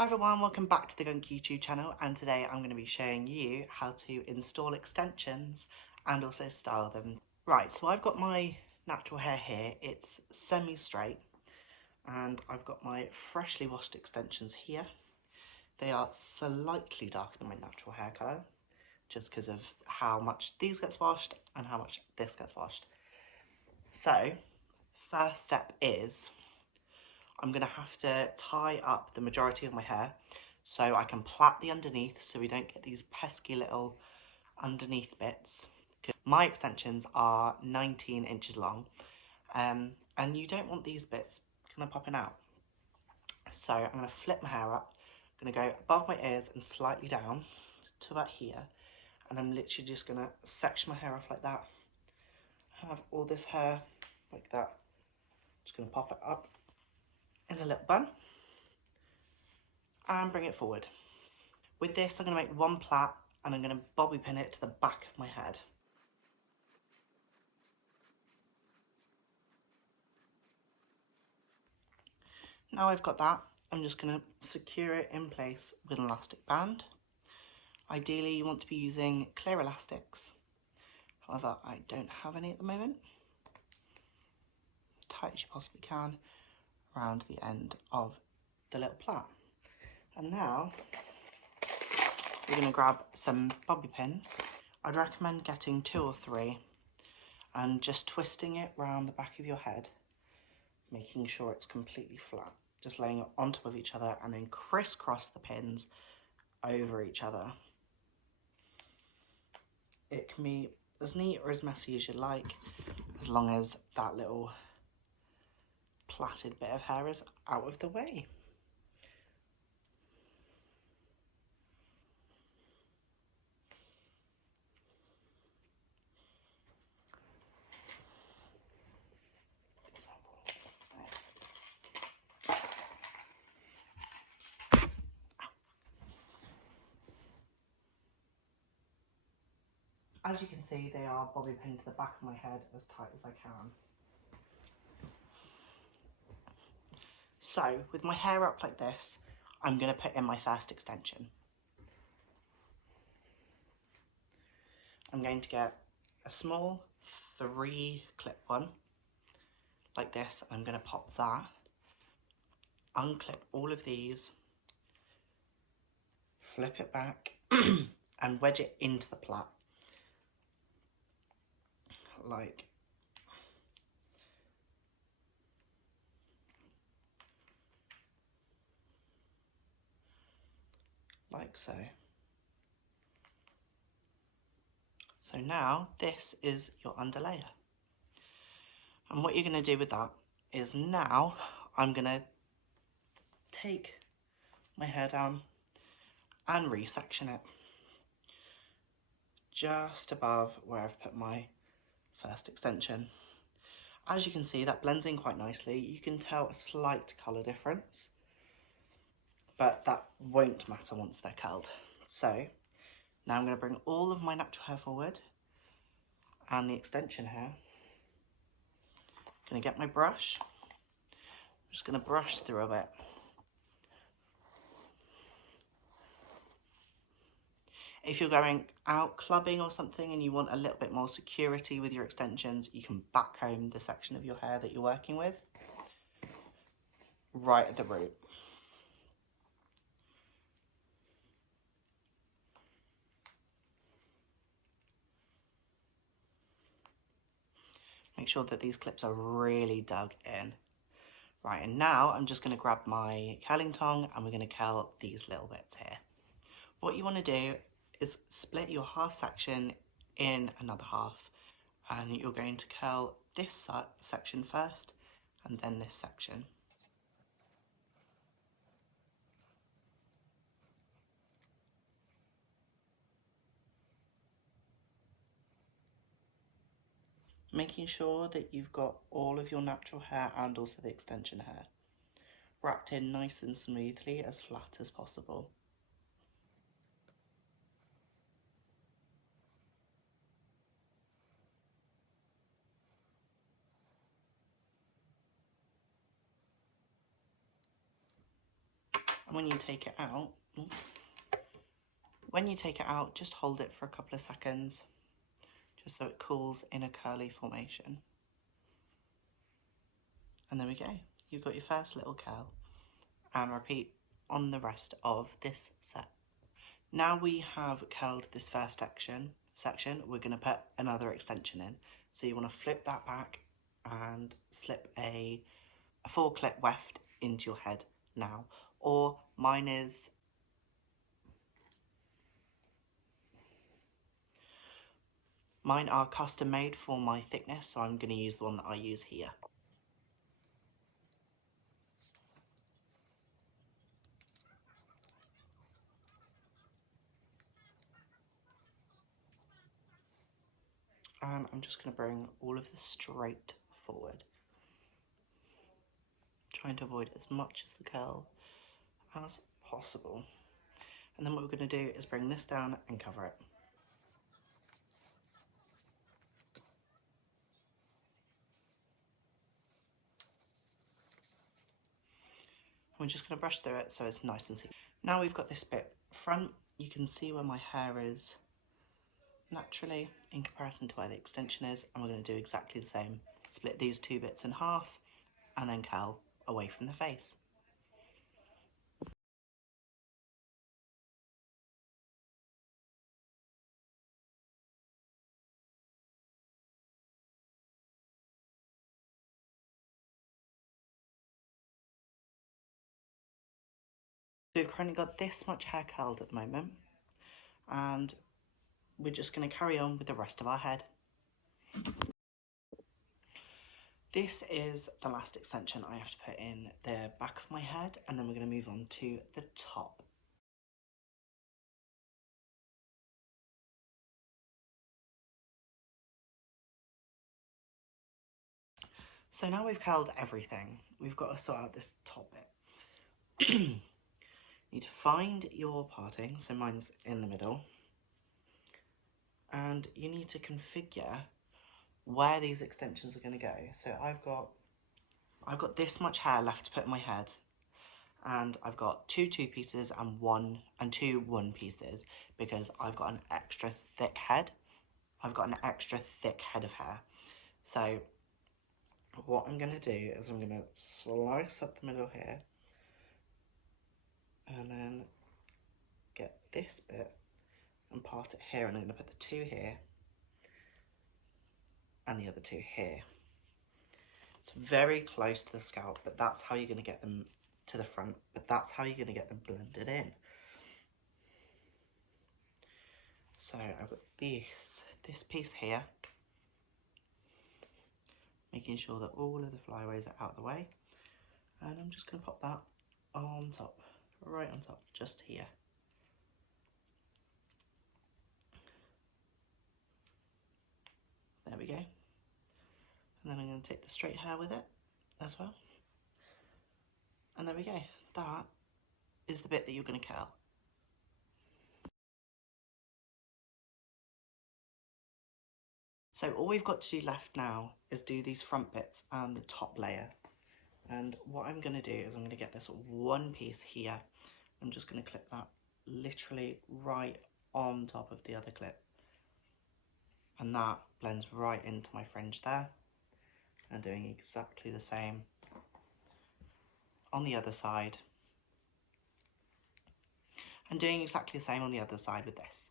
Hi everyone, welcome back to the Gunk YouTube channel, and today I'm going to be showing you how to install extensions and also style them. Right, so I've got my natural hair here. It's semi-straight and I've got my freshly washed extensions here. They are slightly darker than my natural hair colour just because of how much these gets washed and how much this gets washed. So first step is I'm going to have to tie up the majority of my hair so I can plait the underneath so we don't get these pesky little underneath bits. My extensions are 19 inches long and you don't want these bits kind of popping out. So I'm going to flip my hair up, I'm going to go above my ears and slightly down to about here, and I'm literally just going to section my hair off like that. Have all this hair like that. Just going to pop it up in a little bun and bring it forward. With this I'm going to make one plait and I'm going to bobby pin it to the back of my head. Now I've got that, I'm just going to secure it in place with an elastic band. Ideally you want to be using clear elastics, however I don't have any at the moment. As tight as you possibly can around the end of the little plait. And now we're going to grab some bobby pins. I'd recommend getting 2 or 3 and just twisting it round the back of your head, making sure it's completely flat. Just laying it on top of each other and then crisscross the pins over each other. It can be as neat or as messy as you like, as long as that little plaited bit of hair is out of the way. As you can see, they are bobby pinned to the back of my head as tight as I can. So, with my hair up like this, I'm going to put in my first extension. I'm going to get a small 3-clip one, like this. I'm going to pop that, unclip all of these, flip it back, and wedge it into the plait. Like so. So now this is your underlayer. And what you're going to do with that is now I'm going to take my hair down and resection it just above where I've put my first extension. As you can see, that blends in quite nicely. You can tell a slight colour difference, but that won't matter once they're curled. So now I'm going to bring all of my natural hair forward and the extension hair. I'm going to get my brush. I'm just going to brush through a bit. If you're going out clubbing or something and you want a little bit more security with your extensions, you can backcomb the section of your hair that you're working with right at the root. Make sure that these clips are really dug in. Right, and now I'm just going to grab my curling tong and we're going to curl these little bits here. What you want to do is split your half section in another half, and you're going to curl this section first and then this section. Making sure that you've got all of your natural hair and also the extension hair wrapped in nice and smoothly, as flat as possible. And when you take it out, just hold it for a couple of seconds, just so it cools in a curly formation. And there we go. You've got your first little curl. And repeat on the rest of this set. Now we have curled this first section, we're going to put another extension in. So you want to flip that back and slip a 4-clip weft into your head now. Or mine are custom made for my thickness, so I'm going to use the one that I use here. And I'm just going to bring all of this straight forward, trying to avoid as much of the curl as possible. And then what we're going to do is bring this down and cover it. We're just going to brush through it so it's nice and simple. Now we've got this bit front, you can see where my hair is naturally in comparison to where the extension is, and we're going to do exactly the same. Split these two bits in half and then curl away from the face. So we've currently got this much hair curled at the moment, and we're just going to carry on with the rest of our head. This is the last extension I have to put in the back of my head, and then we're going to move on to the top. So now we've curled everything, we've got to sort out this top bit. You need to find your parting, so mine's in the middle, and you need to configure where these extensions are going to go. So I've got this much hair left to put in my head, and I've got two pieces and two one pieces because I've got an extra thick head. I've got an extra thick head of hair. So what I'm going to do is I'm going to slice up the middle here and then get this bit and part it here, and I'm going to put the two here and the other two here. It's very close to the scalp, but that's how you're going to get them to the front, but that's how you're going to get them blended in. So I've got this piece here, making sure that all of the flyaways are out of the way, and I'm just going to pop that on top, right on top, just here. There we go. And then I'm going to take the straight hair with it as well. And there we go. That is the bit that you're going to curl. So all we've got to do left now is do these front bits and the top layer. And what I'm going to do is I'm going to get this one piece here. I'm just going to clip that literally right on top of the other clip. And that blends right into my fringe there. And doing exactly the same on the other side. And doing exactly the same on the other side with this.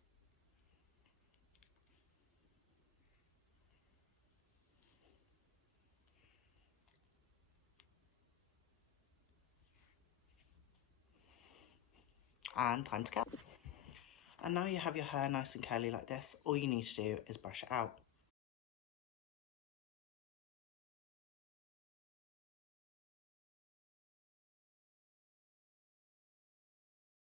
And time to curl. And now you have your hair nice and curly like this, all you need to do is brush it out.